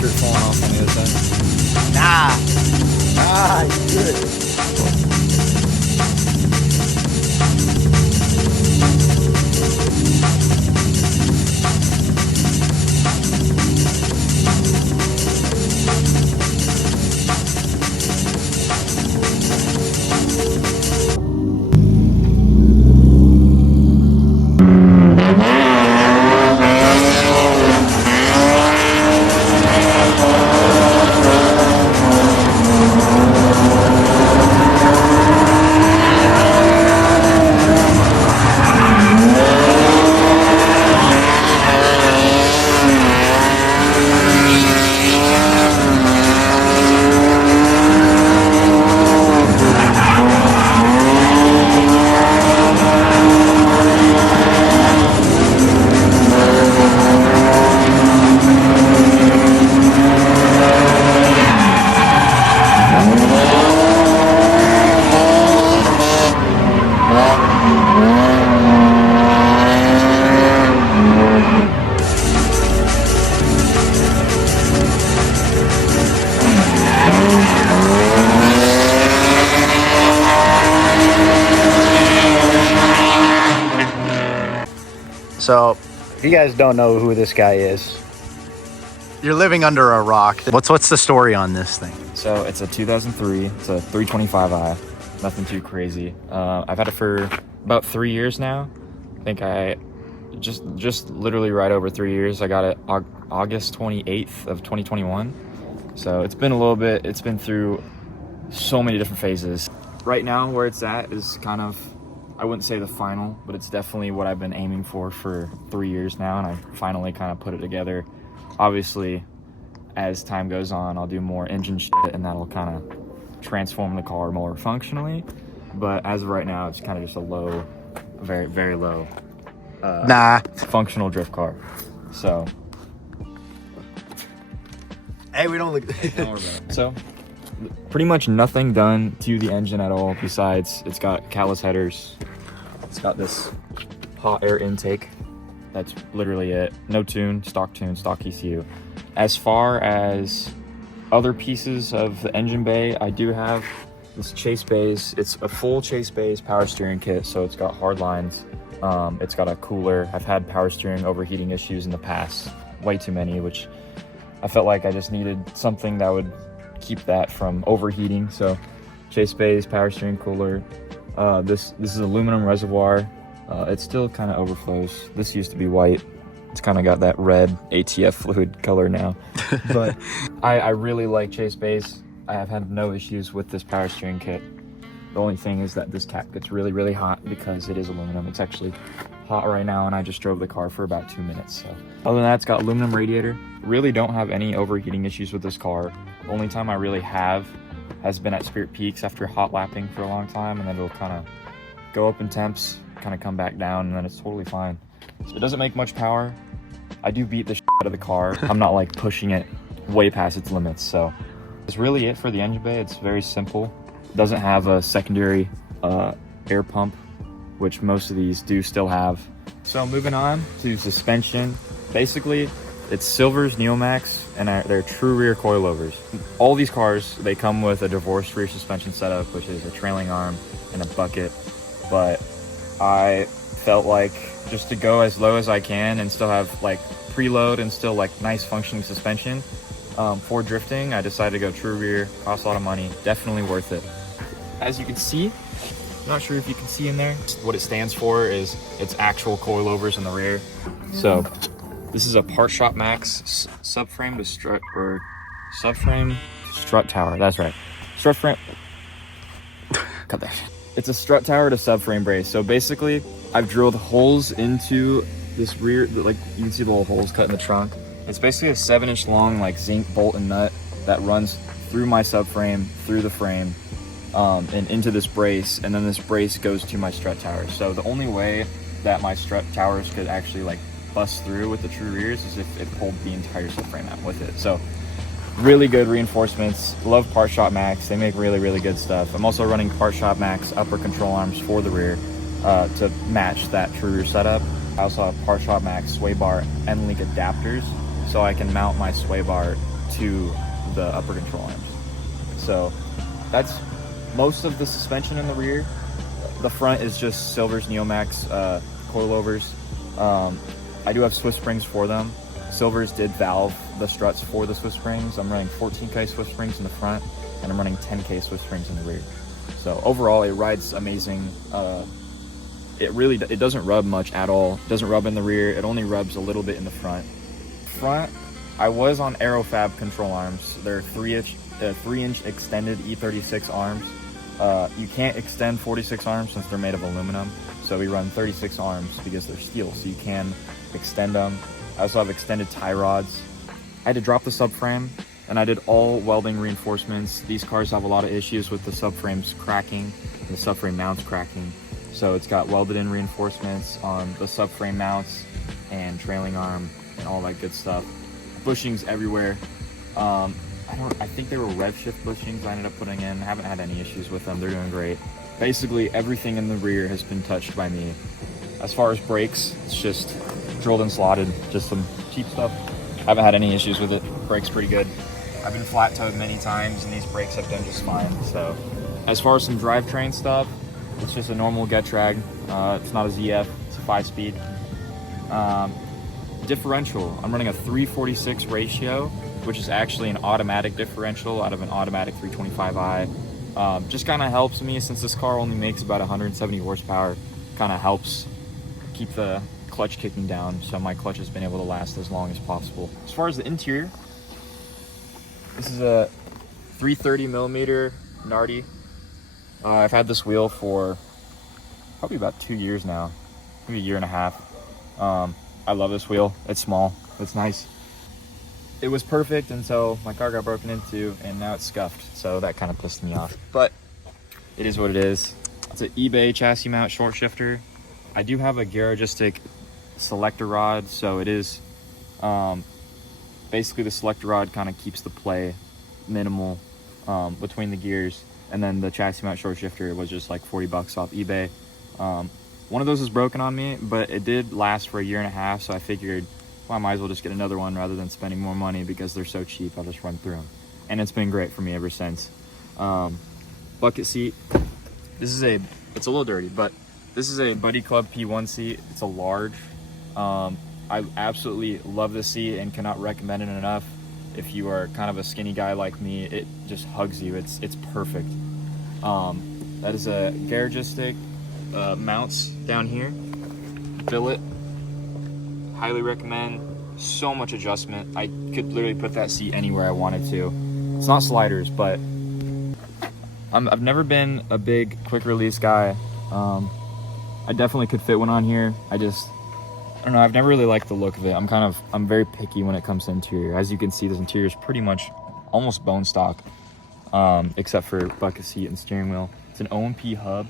skirt falling off on the other side? Nah, good. So, if you guys don't know who this guy is, you're living under a rock. What's the story on this thing? So it's a 2003. It's a 325i. Nothing too crazy. I've had it for about 3 years now. I think I just literally right over 3 years. I got it August 28th of 2021. So it's been a little bit. It's been through so many different phases. Right now, where it's at is kind of, I wouldn't say the final, but it's definitely what I've been aiming for 3 years now, and I finally kind of put it together. Obviously, as time goes on, I'll do more engine shit, and that'll kind of transform the car more functionally. But as of right now, it's kind of just a low, very, very low, functional drift car. So, hey, we don't look. Don't worry about it. So, pretty much nothing done to the engine at all. Besides, it's got callus headers. It's got this hot air intake. That's literally it. No tune, stock ECU. As far as other pieces of the engine bay, I do have this chase bays. It's a full chase bays power steering kit, so it's got hard lines. It's got a cooler. I've had power steering overheating issues in the past, way too many, which I felt like I just needed something that would keep that from overheating. So chase bays, power steering cooler. This is aluminum reservoir. It still kind of overflows. This used to be white. It's kind of got that red ATF fluid color now. But I really like chase bays. I have had no issues with this power steering kit. The only thing is that this cap gets really, really hot because it is aluminum. It's actually hot right now, and I just drove the car for about 2 minutes. So other than that, it's got aluminum radiator. Really don't have any overheating issues with this car. The only time I really have has been at Spirit Peaks after hot lapping for a long time, and then it'll kind of go up in temps, kind of come back down, and then it's totally fine. So it doesn't make much power. I do beat the shit out of the car. I'm not like pushing it way past its limits. So that's really it for the engine bay. It's very simple. It doesn't have a secondary air pump, which most of these do still have. So moving on to suspension. Basically, it's Silver's Neomax, and they're true rear coilovers. All these cars, they come with a divorced rear suspension setup, which is a trailing arm and a bucket. But I felt like just to go as low as I can and still have like preload and still like nice functioning suspension for drifting, I decided to go true rear. Cost a lot of money, definitely worth it. As you can see, I'm not sure if you can see in there, what it stands for is it's actual coilovers in the rear. So this is a Part Shop Max subframe to strut, or subframe strut tower. That's right. Strut frame. Cut that. It's a strut tower to subframe brace. So basically, I've drilled holes into this rear, like you can see the little holes cut in the trunk. It's basically a 7-inch long like zinc bolt and nut that runs through my subframe, through the frame, and into this brace, and then this brace goes to my strut towers. So the only way that my strut towers could actually like bust through with the true rears is if it pulled the entire subframe out with it. So really good reinforcements. Love Part Shop Max. They make really, really good stuff. I'm also running Part Shop Max upper control arms for the rear to match that true rear setup. I also have Part Shop Max sway bar end link adapters, so I can mount my sway bar to the upper control arms. So that's most of the suspension in the rear. The front is just Silver's Neomax coilovers. I do have Swiss springs for them. Silver's did valve the struts for the Swiss springs. I'm running 14K Swiss springs in the front, and I'm running 10K Swiss springs in the rear. So overall, it rides amazing. It doesn't rub much at all. It doesn't rub in the rear. It only rubs a little bit in the front. I was on Aerofab control arms. They're 3-inch extended E46 arms. You can't extend 46 arms since they're made of aluminum. So we run 36 arms because they're steel, so you can extend them. I also have extended tie rods. I had to drop the subframe, and I did all welding reinforcements. These cars have a lot of issues with the subframes cracking, the subframe mounts cracking. So it's got welded in reinforcements on the subframe mounts and trailing arm and all that good stuff. Bushings everywhere. I think they were rev shift bushings I ended up putting in. I haven't had any issues with them. They're doing great. Basically everything in the rear has been touched by me. As far as brakes, it's just drilled and slotted, just some cheap stuff. I haven't had any issues with it. Brakes pretty good. I've been flat toed many times and these brakes have done just fine. So as far as some drivetrain stuff, it's just a normal Getrag. It's not a ZF, it's a 5-speed. Differential, I'm running a 346 ratio, which is actually an automatic differential out of an automatic 325i. Just kind of helps me since this car only makes about 170 horsepower, kind of helps keep the clutch kicking down, so my clutch has been able to last as long as possible. As far as the interior, this is a 330 millimeter Nardi. I've had this wheel for probably about 2 years now, maybe a year and a half. I love this wheel. It's small, it's nice. It was perfect until my car got broken into and now it's scuffed, so that kind of pissed me off. But it is what it is. It's an eBay chassis mount short shifter. I do have a garagistic selector rod, so it is basically the selector rod kind of keeps the play minimal between the gears, and then the chassis mount short shifter was just like 40 bucks off eBay. One of those is broken on me, but it did last for a year and a half, so I figured, well, I might as well just get another one rather than spending more money because they're so cheap. I'll just run through them, and it's been great for me ever since. Bucket seat. It's a little dirty, but this is a Buddy Club P1 seat. It's a large. I absolutely love this seat and cannot recommend it enough. If you are kind of a skinny guy like me, it just hugs you. It's perfect. That is a garagistic mounts down here. Billet. Highly recommend. So much adjustment. I could literally put that seat anywhere I wanted to. It's not sliders, but I've never been a big quick release guy. I definitely could fit one on here. I don't know, I've never really liked the look of it. I'm very picky when it comes to interior. As you can see, this interior is pretty much almost bone stock, except for bucket seat and steering wheel. It's an OMP hub,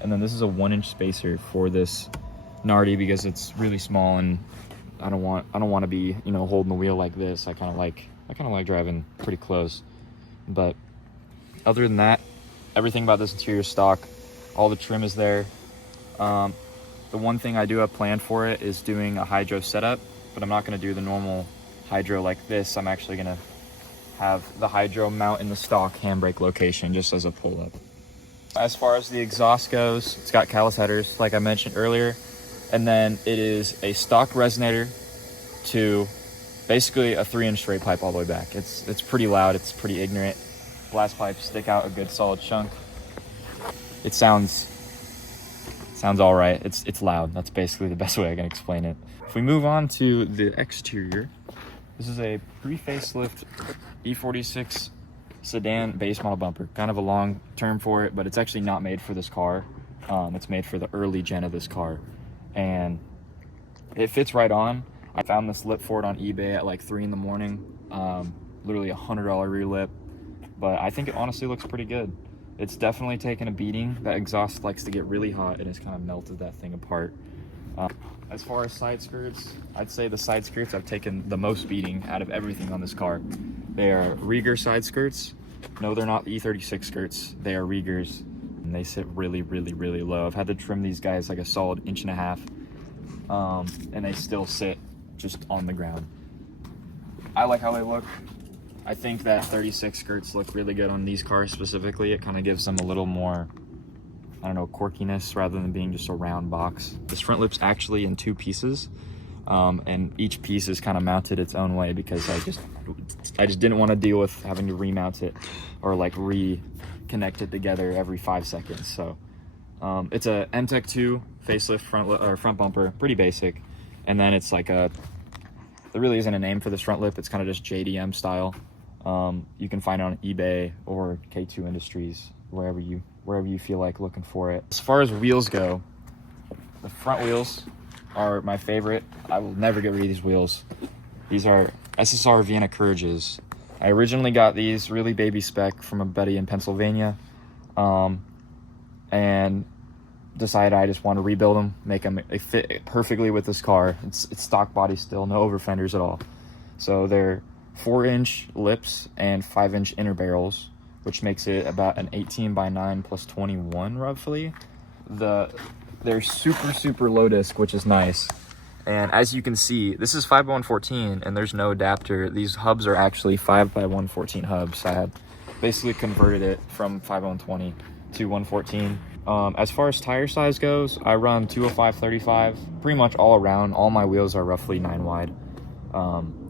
and then this is a 1-inch spacer for this Nardi because it's really small, and I don't want to be, holding the wheel like this. I kind of like driving pretty close. But other than that, everything about this interior is stock. All the trim is there. The one thing I do have planned for it is doing a hydro setup, but I'm not going to do the normal hydro like this. I'm actually going to have the hydro mount in the stock handbrake location just as a pull-up. As far as the exhaust goes, it's got callus headers like I mentioned earlier, and then it is a stock resonator to basically a 3-inch straight pipe all the way back. It's pretty loud, it's pretty ignorant. Blast pipes stick out a good solid chunk. It sounds all right. It's loud. That's basically the best way I can explain it. If we move on to the exterior, this is a pre-facelift E46 sedan base model bumper. Kind of a long term for it, but it's actually not made for this car. It's made for the early gen of this car, and it fits right on. I found this lip for it on eBay at like 3 in the morning. Literally $100 rear lip, but I think it honestly looks pretty good. It's definitely taken a beating. That exhaust likes to get really hot and it's kind of melted that thing apart. As far as side skirts, I'd say the side skirts I've taken the most beating out of everything on this car. They are Rieger side skirts. No, they're not E46 skirts. They are Riegers, and they sit really, really, really low. I've had to trim these guys like a solid 1.5 inches, and they still sit just on the ground. I like how they look. I think that 36 skirts look really good on these cars specifically. It kind of gives them a little more, I don't know, quirkiness rather than being just a round box. This front lip's actually in 2 pieces, and each piece is kind of mounted its own way because I just didn't want to deal with having to remount it or like reconnect it together every 5 seconds. So it's a E46 facelift front bumper, pretty basic, and then it's like there really isn't a name for this front lip. It's kind of just JDM style. You can find it on eBay or K2 Industries, wherever you feel like looking for it. As far as wheels go, the front wheels are my favorite. I will never get rid of these wheels. These are SSR Vienna Courages. I originally got these really baby spec from a buddy in Pennsylvania, and decided I just want to rebuild them, make them fit perfectly with this car. It's stock body still, no over fenders at all. So they're 4-inch lips and 5-inch inner barrels, which makes it about an 18x9 plus 21 roughly. They're super low disc, which is nice. And as you can see, this is 5x114 and there's no adapter. These hubs are actually 5x114 hubs. I had basically converted it from 5x120 to 114. As far as tire size goes, I run 205/35 pretty much all around. All my wheels are roughly 9 wide.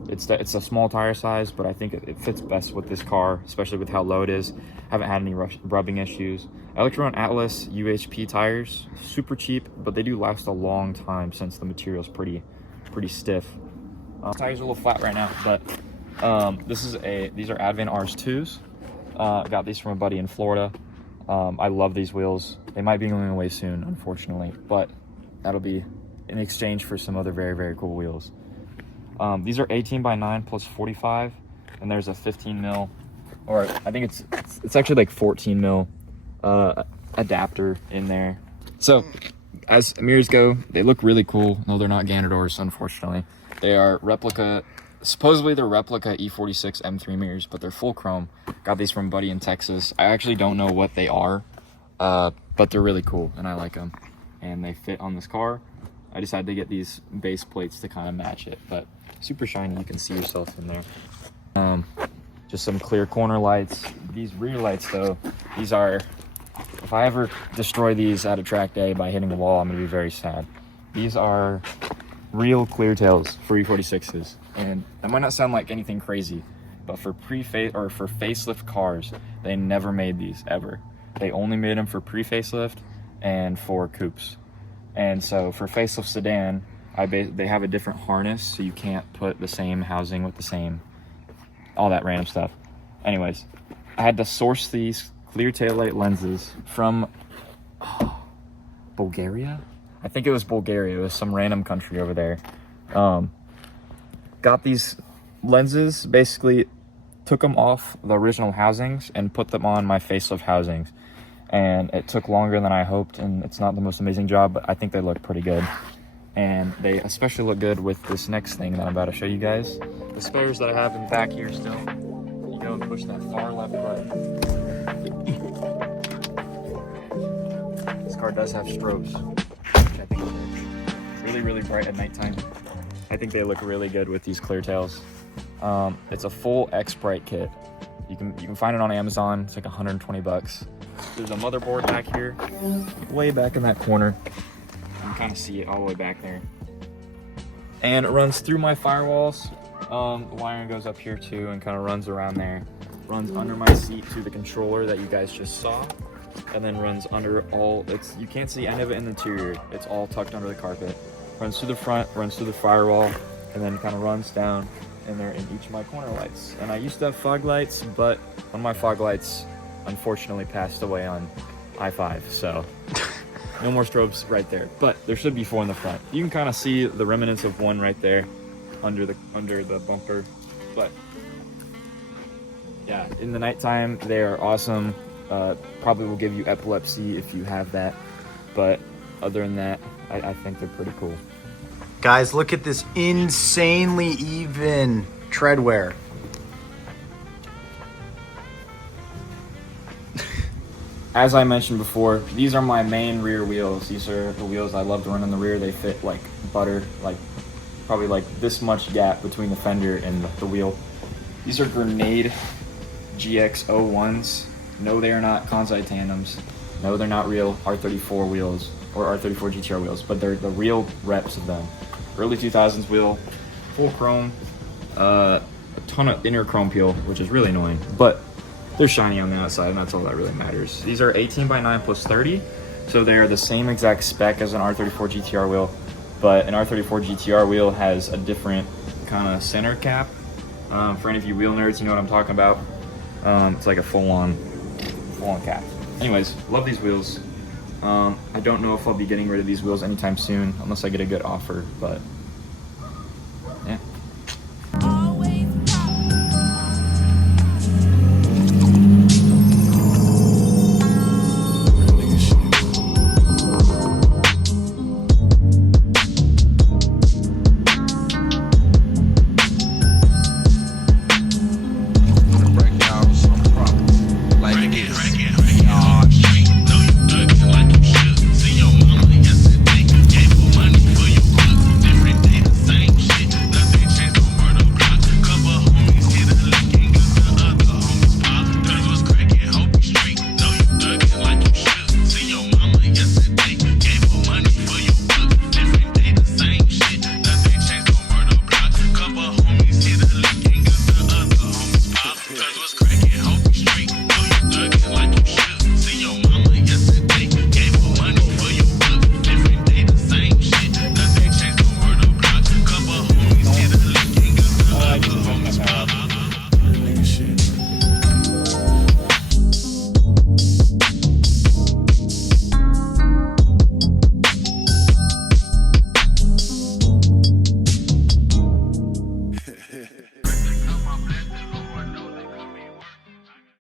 It's a small tire size, but I think it fits best with this car, especially with how low it is. Haven't had any rubbing issues. I like to run Atlas UHP tires, super cheap, but they do last a long time since the material's pretty stiff. Tires are a little flat right now, but these are Advent RS2s. Got these from a buddy in Florida. I love these wheels. They might be going away soon, unfortunately, but that'll be in exchange for some other very cool wheels. These are 18x9 plus 45, and there's a 15 mil, or I think it's actually like 14 mil adapter in there. So as mirrors go, they look really cool. No, they're not Ganadors, unfortunately. They are supposedly they're replica E46 M3 mirrors, but they're full chrome. Got these from a buddy in Texas. I actually don't know what they are, but they're really cool and I like them, and they fit on this car. I decided to get these base plates to kind of match it, but super shiny. You can see yourself in there. Just some clear corner lights. These rear lights though, these are, if I ever destroy these at a track day by hitting a wall, I'm gonna be very sad. These are real clear tails for E46s, and that might not sound like anything crazy, but for facelift cars, they never made these ever. They only made them for pre-facelift and for coupes. And so for facelift sedan, they have a different harness, so you can't put the same housing with the same, all that random stuff. Anyways, I had to source these clear taillight lenses from Bulgaria? I think it was Bulgaria. It was some random country over there. Got these lenses, basically took them off the original housings and put them on my facelift housings. And it took longer than I hoped, and it's not the most amazing job, but I think they look pretty good. And they especially look good with this next thing that I'm about to show you guys. The spares that I have in the back here still. You go and push that far left button. This car does have strobes, which I think are really bright at nighttime. I think they look really good with these clear tails. It's a full X-Bright kit. You can find it on Amazon. It's like 120 bucks. There's a motherboard back here, way back in that corner. You can kind of see it all the way back there. And it runs through my firewalls. The wiring goes up here too and kind of runs around there. Runs under my seat to the controller that you guys just saw. And then runs under you can't see any of it in the interior. It's all tucked under the carpet. Runs through the front, runs through the firewall, and then kind of runs down in there in each of my corner lights. And I used to have fog lights, but one of my fog lights unfortunately passed away on I-5, so no more strobes right there. But there should be 4 in the front. You can kind of see the remnants of one right there under the bumper. But yeah, in the nighttime they are awesome. Probably will give you epilepsy if you have that, but other than that, I think they're pretty cool. Guys, look at this insanely even tread wear. As I mentioned before, these are my main rear wheels. These are the wheels I love to run in the rear. They fit like butter, like probably like this much gap between the fender and the wheel. These are Grenade GX01s. No, they are not Kansai tandems. No, they're not real R34 wheels or R34 GTR wheels, but they're the real reps of them. Early 2000s wheel, full chrome, a ton of inner chrome peel, which is really annoying, but they're shiny on the outside, and that's all that really matters. These are 18x9 plus 30, so they're the same exact spec as an R34 GTR wheel, but an R34 GTR wheel has a different kind of center cap. For any of you wheel nerds, you know what I'm talking about. It's like a full-on cap. Anyways, love these wheels. I don't know if I'll be getting rid of these wheels anytime soon, unless I get a good offer, but yeah. Was crazy.